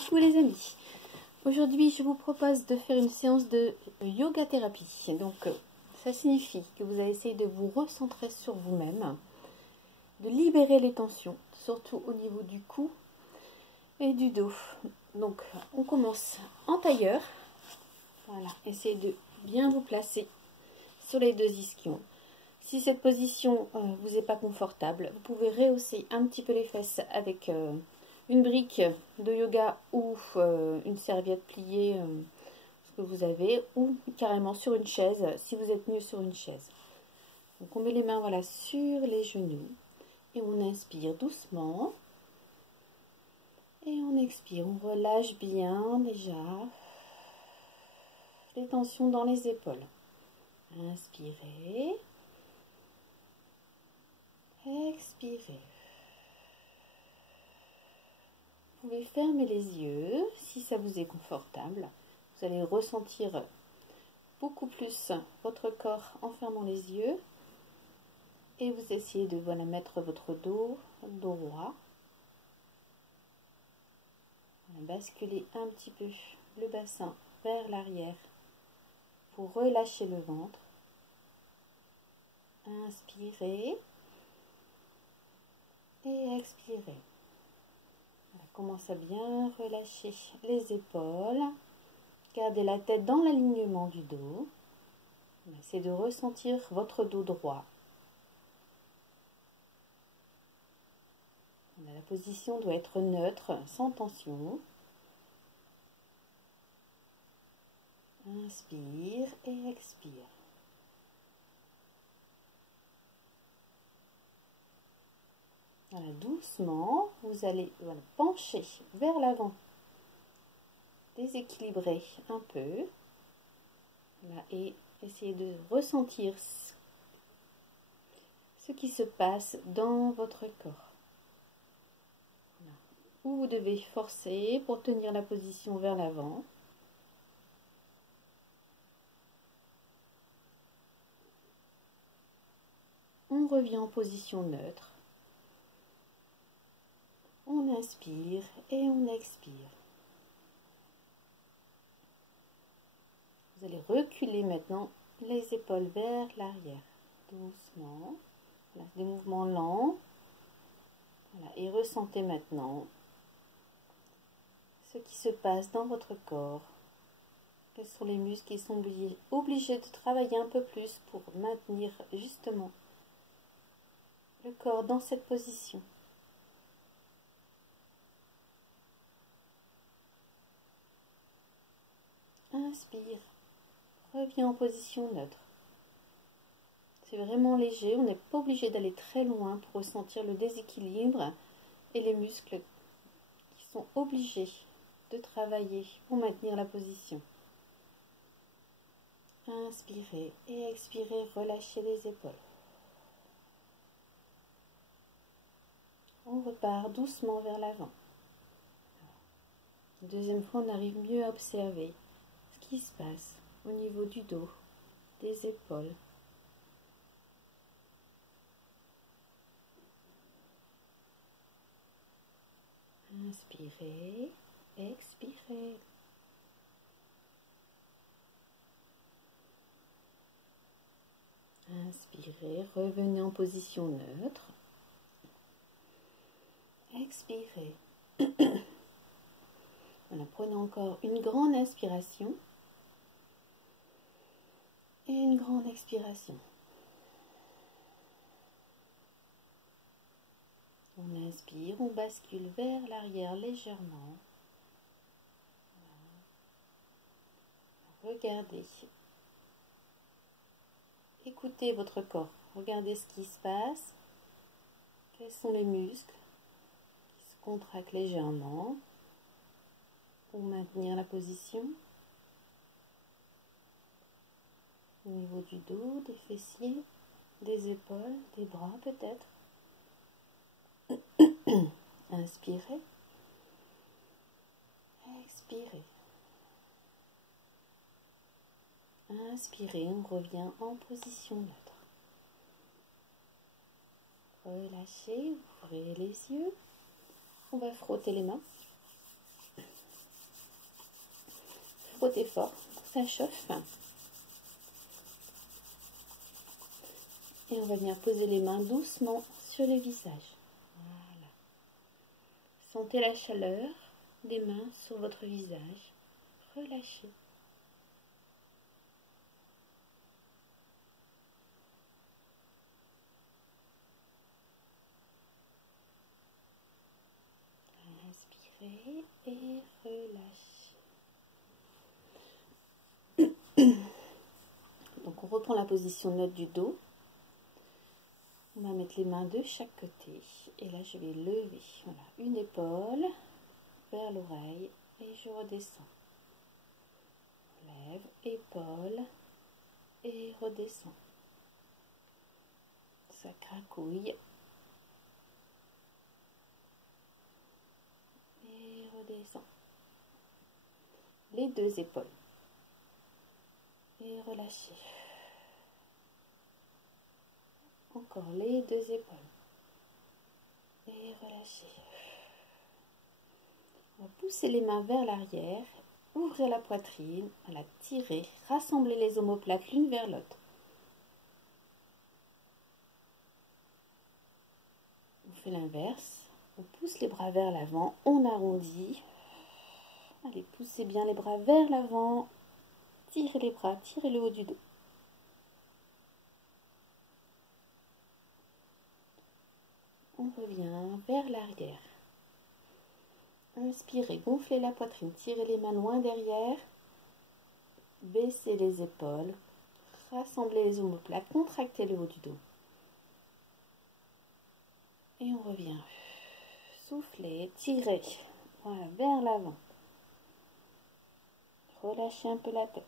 Coucou les amis, aujourd'hui je vous propose de faire une séance de yoga thérapie. Donc ça signifie que vous allez essayer de vous recentrer sur vous-même, de libérer les tensions, surtout au niveau du cou et du dos. Donc on commence en tailleur. Voilà, essayez de bien vous placer sur les deux ischions. Si cette position vous est pas confortable, vous pouvez rehausser un petit peu les fesses avec une brique de yoga ou une serviette pliée, ce que vous avez, ou carrément sur une chaise, si vous êtes mieux sur une chaise. Donc on met les mains voilà, sur les genoux et on inspire doucement. Et on expire, on relâche bien déjà les tensions dans les épaules. Inspirez. Expirez. Vous pouvez fermer les yeux si ça vous est confortable. Vous allez ressentir beaucoup plus votre corps en fermant les yeux. Et vous essayez de voilà, mettre votre dos droit. Basculer un petit peu le bassin vers l'arrière pour relâcher le ventre. Inspirez et expirez. Commencez à bien relâcher les épaules. Gardez la tête dans l'alignement du dos. Essayez de ressentir votre dos droit. La position doit être neutre, sans tension. Inspire et expire. Voilà, doucement, vous allez pencher vers l'avant, déséquilibrer un peu, voilà, et essayer de ressentir ce qui se passe dans votre corps. Voilà. Où vous devez forcer pour tenir la position vers l'avant. On revient en position neutre. On inspire et on expire. Vous allez reculer maintenant les épaules vers l'arrière. Doucement. Voilà, des mouvements lents. Voilà, et ressentez maintenant ce qui se passe dans votre corps. Quels sont les muscles qui sont obligés de travailler un peu plus pour maintenir justement le corps dans cette position. Inspire, reviens en position neutre. C'est vraiment léger, on n'est pas obligé d'aller très loin pour ressentir le déséquilibre et les muscles qui sont obligés de travailler pour maintenir la position. Inspirez et expirez, relâchez les épaules. On repart doucement vers l'avant. Deuxième fois, on arrive mieux à observer ce qui se passe au niveau du dos, des épaules. Inspirez, expirez. Inspirez, revenez en position neutre. Expirez. Voilà, prenez encore une grande inspiration et une grande expiration. On inspire, on bascule vers l'arrière légèrement. Voilà. Regardez. Écoutez votre corps. Regardez ce qui se passe. Quels sont les muscles qui se contractent légèrement pour maintenir la position. Au niveau du dos, des fessiers, des épaules, des bras peut-être. Inspirez. Expirez. Inspirez, on revient en position neutre. Relâchez, ouvrez les yeux. On va frotter les mains. frotter fort, ça chauffe. Et on va venir poser les mains doucement sur le visage. Voilà. Sentez la chaleur des mains sur votre visage. Relâchez. Inspirez et relâchez. Donc on reprend la position neutre du dos. On va mettre les mains de chaque côté. Et là, je vais lever. Voilà, une épaule vers l'oreille et je redescends. On lève, épaule et redescends. Ça cracouille. Et redescends. Les deux épaules. Et relâchez. Encore les deux épaules. Et relâchez. On va pousser les mains vers l'arrière. Ouvrir la poitrine. Voilà, tirer. Rassembler les omoplates l'une vers l'autre. On fait l'inverse. On pousse les bras vers l'avant. On arrondit. Allez, poussez bien les bras vers l'avant. Tirez les bras. Tirez le haut du dos. On revient vers l'arrière. Inspirez, gonflez la poitrine, tirez les mains loin derrière, baissez les épaules, rassemblez les omoplates, contractez le haut du dos. Et on revient. Soufflez, tirez, voilà, vers l'avant. Relâchez un peu la tête.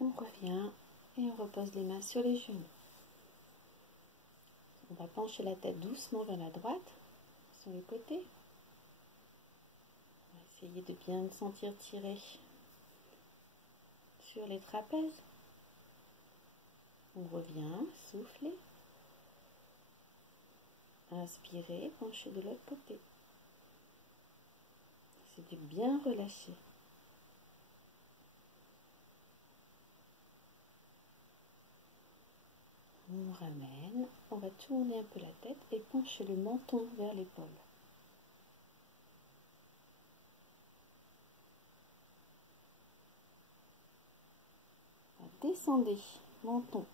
On revient et on repose les mains sur les genoux. On va pencher la tête doucement vers la droite, sur le côté. On va essayer de bien sentir tirer sur les trapèzes. On revient, soufflez. Inspirez, penchez de l'autre côté. C'est de bien relâcher. On ramène, on va tourner un peu la tête et pencher le menton vers l'épaule. Descendez, menton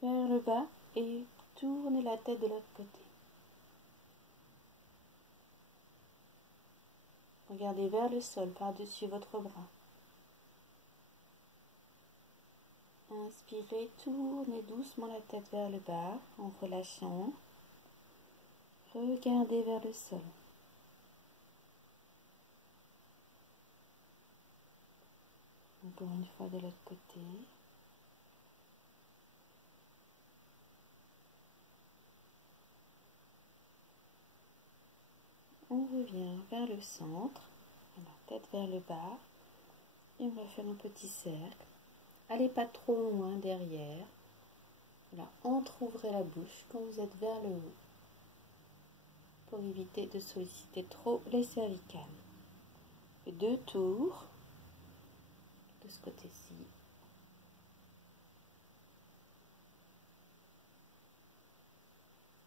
vers le bas et tournez la tête de l'autre côté. Regardez vers le sol par-dessus votre bras. Inspirez, tournez doucement la tête vers le bas en relâchant. Regardez vers le sol. Encore une fois de l'autre côté. On revient vers le centre, la tête vers le bas, et on va faire un petit cercle. Allez pas trop loin derrière. Voilà, entr'ouvrez la bouche quand vous êtes vers le haut, pour éviter de solliciter trop les cervicales. Et 2 tours de ce côté-ci.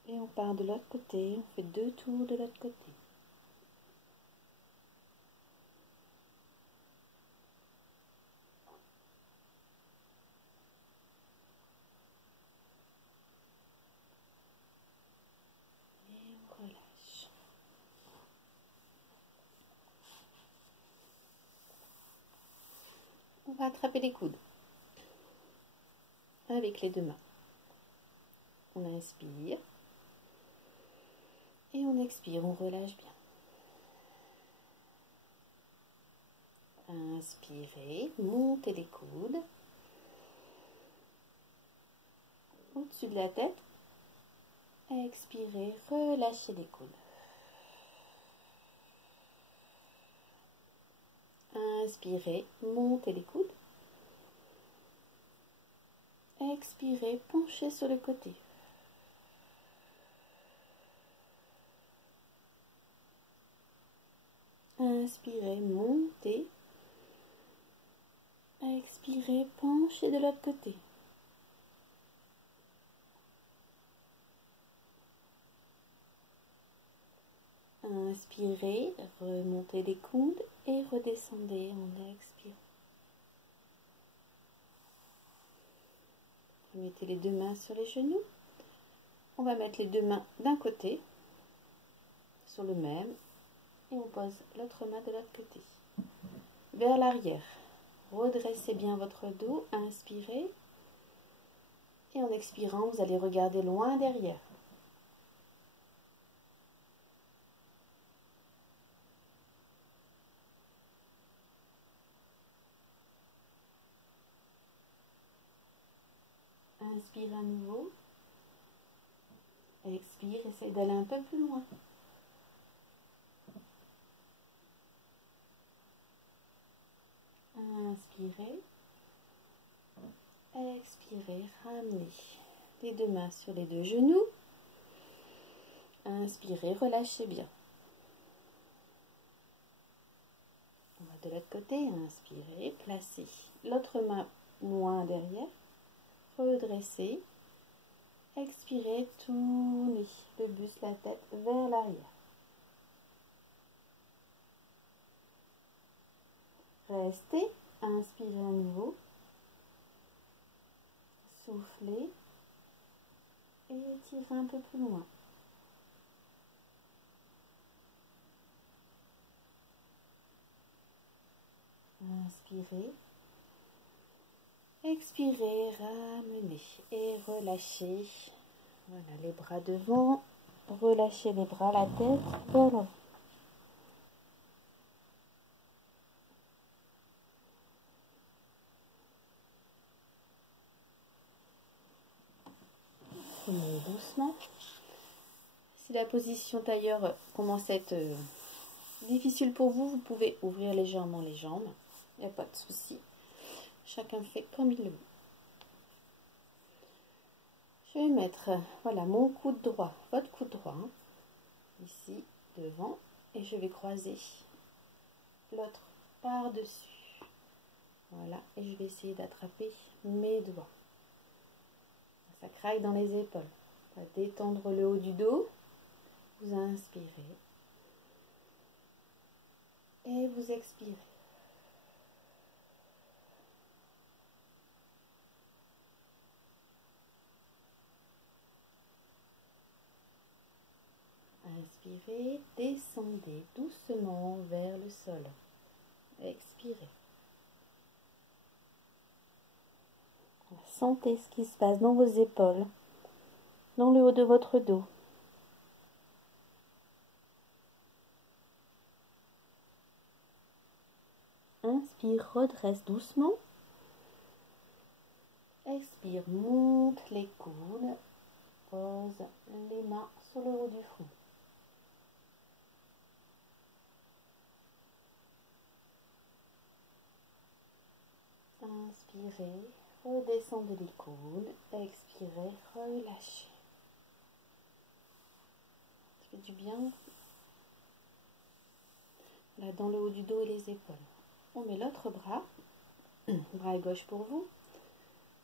Et on part de l'autre côté, on fait 2 tours de l'autre côté. Et on relâche. On va attraper les coudes avec les 2 mains. On inspire. Et on expire, on relâche bien. Inspirez, montez les coudes. Au-dessus de la tête. Expirez, relâchez les coudes. Inspirez, montez les coudes. Expirez, penchez sur le côté. Inspirez, montez. Expirez, penchez de l'autre côté. Inspirez, remontez les coudes et redescendez en expirant. Mettez les deux mains sur les genoux. On va mettre les deux mains d'un côté sur le même et on pose l'autre main de l'autre côté. Vers l'arrière. Redressez bien votre dos. Inspirez. Et en expirant, vous allez regarder loin derrière. Inspire à nouveau. Expire, essaye d'aller un peu plus loin. Inspirez. Expirez, ramenez les deux mains sur les deux genoux. Inspirez, relâchez bien. On va de l'autre côté. Inspirez, placez l'autre main loin derrière. Redressez. Expirez, tournez le buste, la tête vers l'arrière. Restez, inspirez à nouveau. Soufflez et étirez un peu plus loin. Inspirez. Expirez, ramenez et relâchez. Voilà, les bras devant. Relâchez les bras, la tête vers l'avant. Prenez doucement. Si la position tailleur commence à être difficile pour vous, vous pouvez ouvrir légèrement les jambes. Il n'y a pas de souci. Chacun fait comme il le veut. Je vais mettre, voilà, mon coude droit, votre coude droit, hein, ici, devant, et je vais croiser l'autre par-dessus. Voilà, et je vais essayer d'attraper mes doigts. Ça craque dans les épaules. On va détendre le haut du dos. Vous inspirez. Et vous expirez. Inspirez, descendez doucement vers le sol. Expirez. Sentez ce qui se passe dans vos épaules, dans le haut de votre dos. Inspire, redresse doucement. Expire, monte les coudes. Pose les mains sur le haut du front. Inspirez, redescendez les coudes. Expirez, relâchez. Ça fait du bien. Là, dans le haut du dos et les épaules. On met l'autre bras, bras gauche pour vous.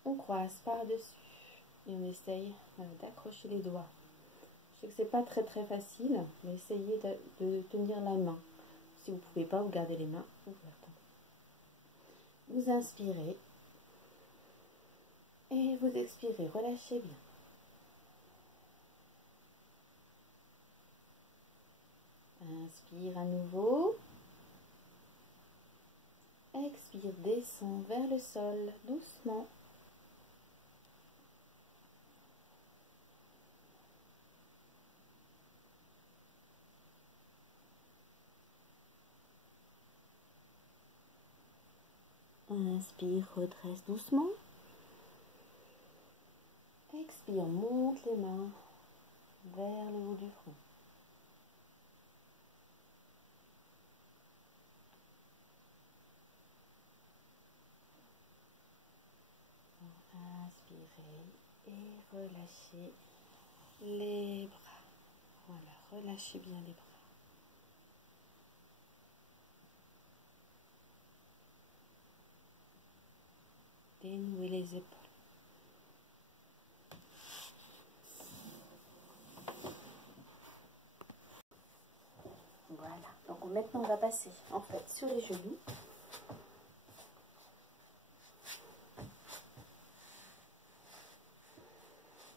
On croise par-dessus et on essaye d'accrocher les doigts. Je sais que c'est pas très facile, mais essayez de tenir la main. Si vous ne pouvez pas, vous gardez les mains ouvertes. Vous inspirez et vous expirez. Relâchez bien. Inspire à nouveau. Expire, descend vers le sol doucement. Inspire, redresse doucement. Expire, monte les mains vers le haut du front. Inspirez et relâchez les bras. Voilà, relâchez bien les bras. les épaules. Voilà, donc maintenant on va passer en fait sur les genoux.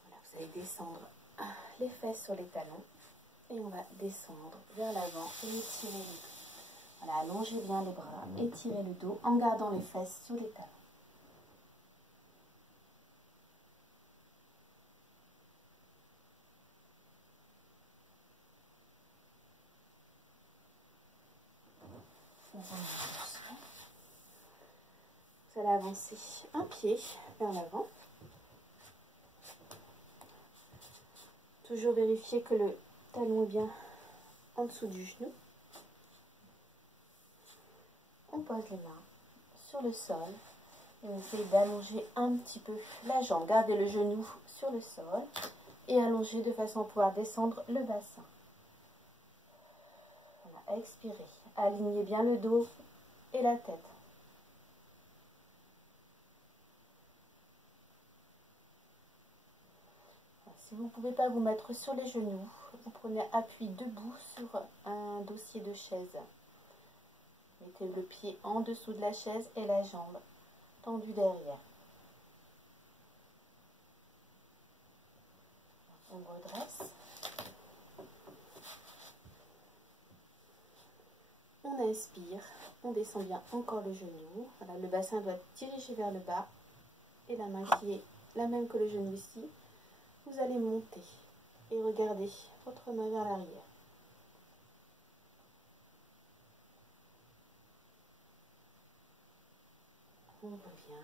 Voilà, vous allez descendre les fesses sur les talons et on va descendre vers l'avant et étirer le dos. Voilà, allongez bien les bras, étirez le dos en gardant les fesses sur les talons. On remonte doucement. Vous allez avancer un pied vers l'avant. Toujours vérifier que le talon est bien en dessous du genou. On pose les mains sur le sol et on essaie d'allonger un petit peu la jambe. Gardez le genou sur le sol et allongez de façon à pouvoir descendre le bassin. Voilà, expirez. Alignez bien le dos et la tête. Si vous ne pouvez pas vous mettre sur les genoux, vous prenez appui debout sur un dossier de chaise. Mettez le pied en dessous de la chaise et la jambe tendue derrière. On redresse. On inspire, on descend bien encore le genou. Voilà, le bassin doit être dirigé vers le bas et la main qui est la même que le genou ici. Vous allez monter et regarder votre main vers l'arrière. On revient.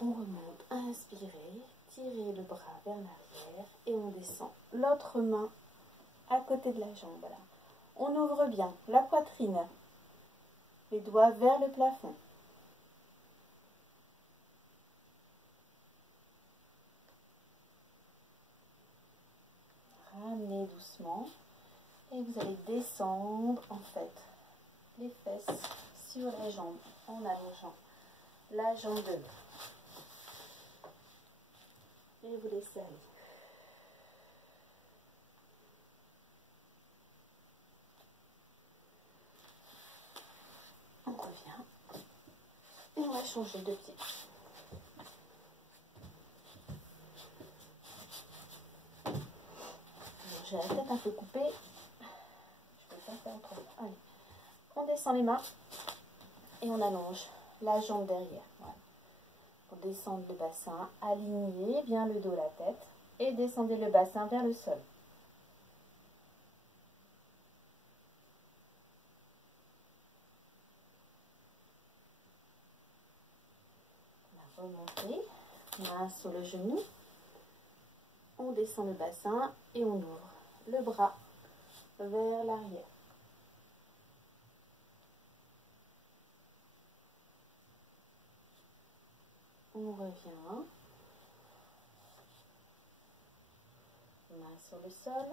On remonte, inspirez, tirez le bras vers l'arrière et on descend l'autre main à côté de la jambe. Voilà. On ouvre bien la poitrine, les doigts vers le plafond. Ramenez doucement et vous allez descendre en fait les fesses sur les jambes en allongeant la jambe de l'autre. Et vous laissez aller. On revient et on va changer de pied. J'ai la tête un peu coupée. Je peux pas faire autrement. Allez. On descend les mains et on allonge la jambe derrière. Voilà. Pour descendre le bassin, alignez bien le dos, la tête et descendez le bassin vers le sol. On va remonter, main sur le genou. On descend le bassin et on ouvre le bras vers l'arrière. On revient. Main sur le sol.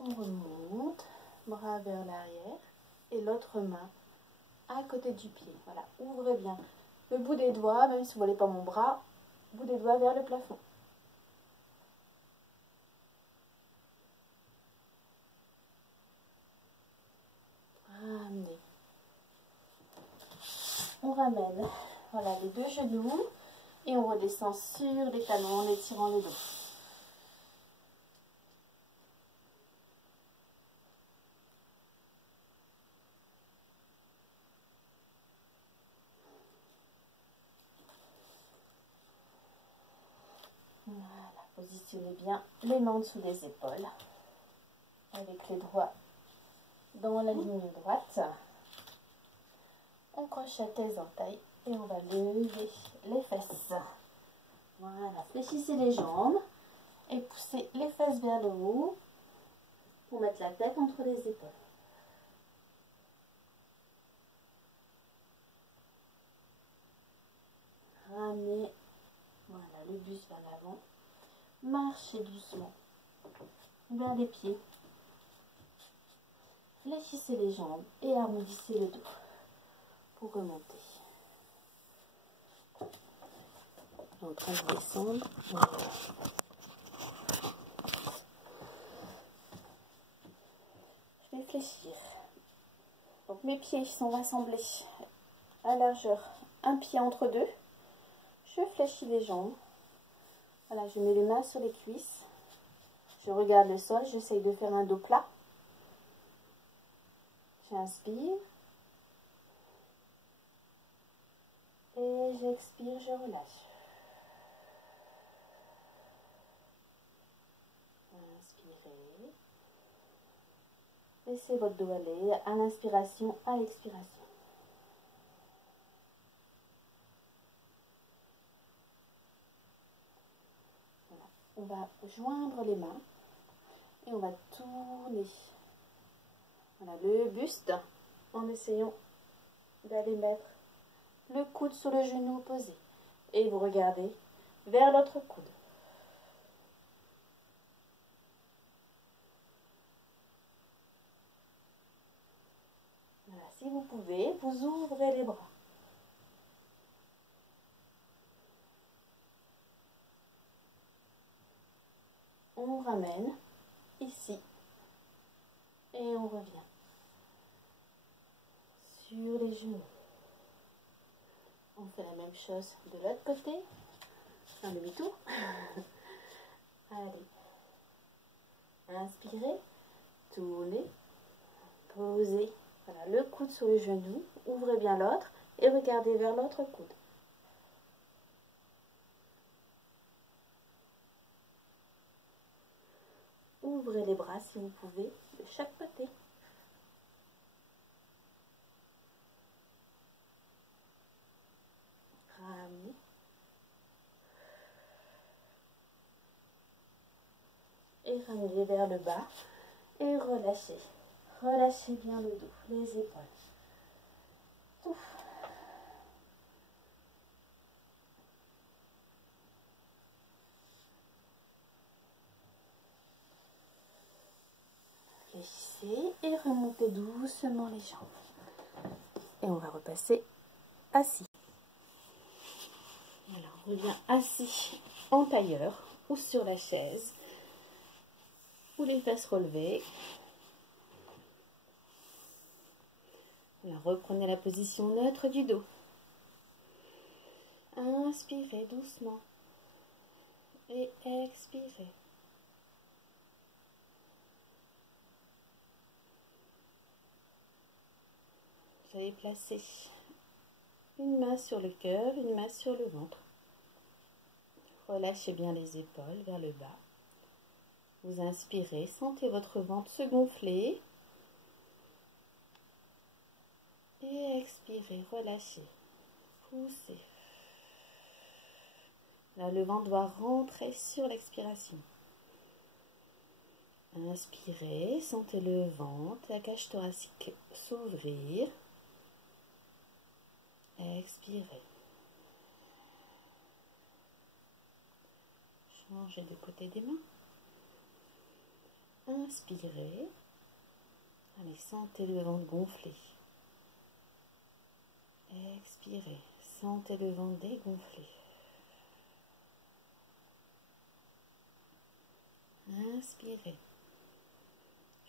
On remonte, bras vers l'arrière et l'autre main à côté du pied. Voilà, ouvrez bien le bout des doigts, même si vous ne voyez pas mon bras, bout des doigts vers le plafond. Ramenez. On ramène voilà, les deux genoux et on redescend sur les talons en étirant le dos. Voilà, positionnez bien les mains en dessous des épaules avec les doigts dans la ligne droite. On crochette les entailles et on va lever les fesses. Voilà, fléchissez les jambes et poussez les fesses vers le haut pour mettre la tête entre les épaules. Ramenez voilà, le buste vers l'avant. marchez doucement vers les pieds. Fléchissez les jambes et arrondissez le dos pour remonter. On est en train de descendre. Je vais fléchir. Donc mes pieds sont rassemblés à largeur, un pied entre deux. Je fléchis les jambes. Voilà, je mets les mains sur les cuisses. Je regarde le sol, j'essaye de faire un dos plat. J'inspire. Et j'expire, je relâche. Inspirez. Laissez votre dos aller à l'inspiration, à l'expiration. Voilà. On va joindre les mains et on va tourner. Voilà, le buste en essayant d'aller mettre le coude sur le genou opposé. Et vous regardez vers l'autre coude. Voilà, si vous pouvez, vous ouvrez les bras. On ramène ici et on revient sur les genoux. On fait la même chose de l'autre côté. Un demi-tour. Allez. Inspirez. Tournez. Posez. Voilà, le coude sur le genou. Ouvrez bien l'autre et regardez vers l'autre coude. Ouvrez les bras si vous pouvez de chaque côté. Ramenez. Et ramenez vers le bas. Et relâchez. Relâchez bien le dos, les épaules. Ouf. Fléchissez et remontez doucement les jambes. Et on va repasser assis. Alors, on revient assis en tailleur ou sur la chaise. Ou les fesses relevées. Alors, reprenez la position neutre du dos. Inspirez doucement. Et expirez. Vous allez placer une main sur le cœur, une main sur le ventre. Relâchez bien les épaules vers le bas. Vous inspirez, sentez votre ventre se gonfler. Et expirez, relâchez. Poussez. Là, le ventre doit rentrer sur l'expiration. Inspirez, sentez le ventre, la cage thoracique s'ouvrir. Expirez. Changez de côté des mains. Inspirez. Allez, sentez le ventre gonfler. Expirez. Sentez le ventre dégonfler. Inspirez.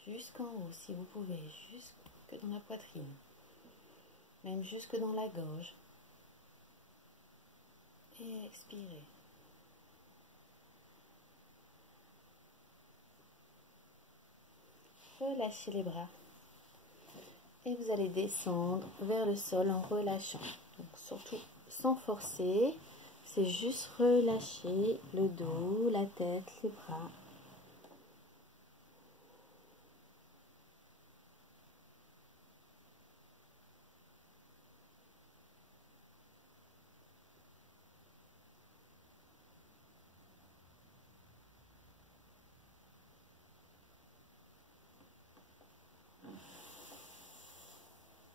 Jusqu'en haut, si vous pouvez, jusque dans la poitrine. Même jusque dans la gorge. Et expirez. Relâchez les bras. Et vous allez descendre vers le sol en relâchant. Donc, surtout sans forcer. C'est juste relâcher le dos, la tête, les bras.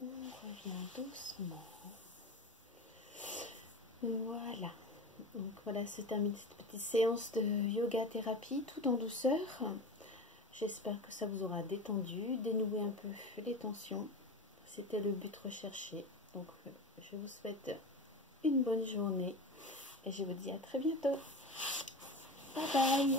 On revient doucement. Voilà. Donc voilà, c'est une petite séance de yoga thérapie tout en douceur. J'espère que ça vous aura détendu, dénoué un peu les tensions. C'était le but recherché. Donc je vous souhaite une bonne journée et je vous dis à très bientôt. Bye bye.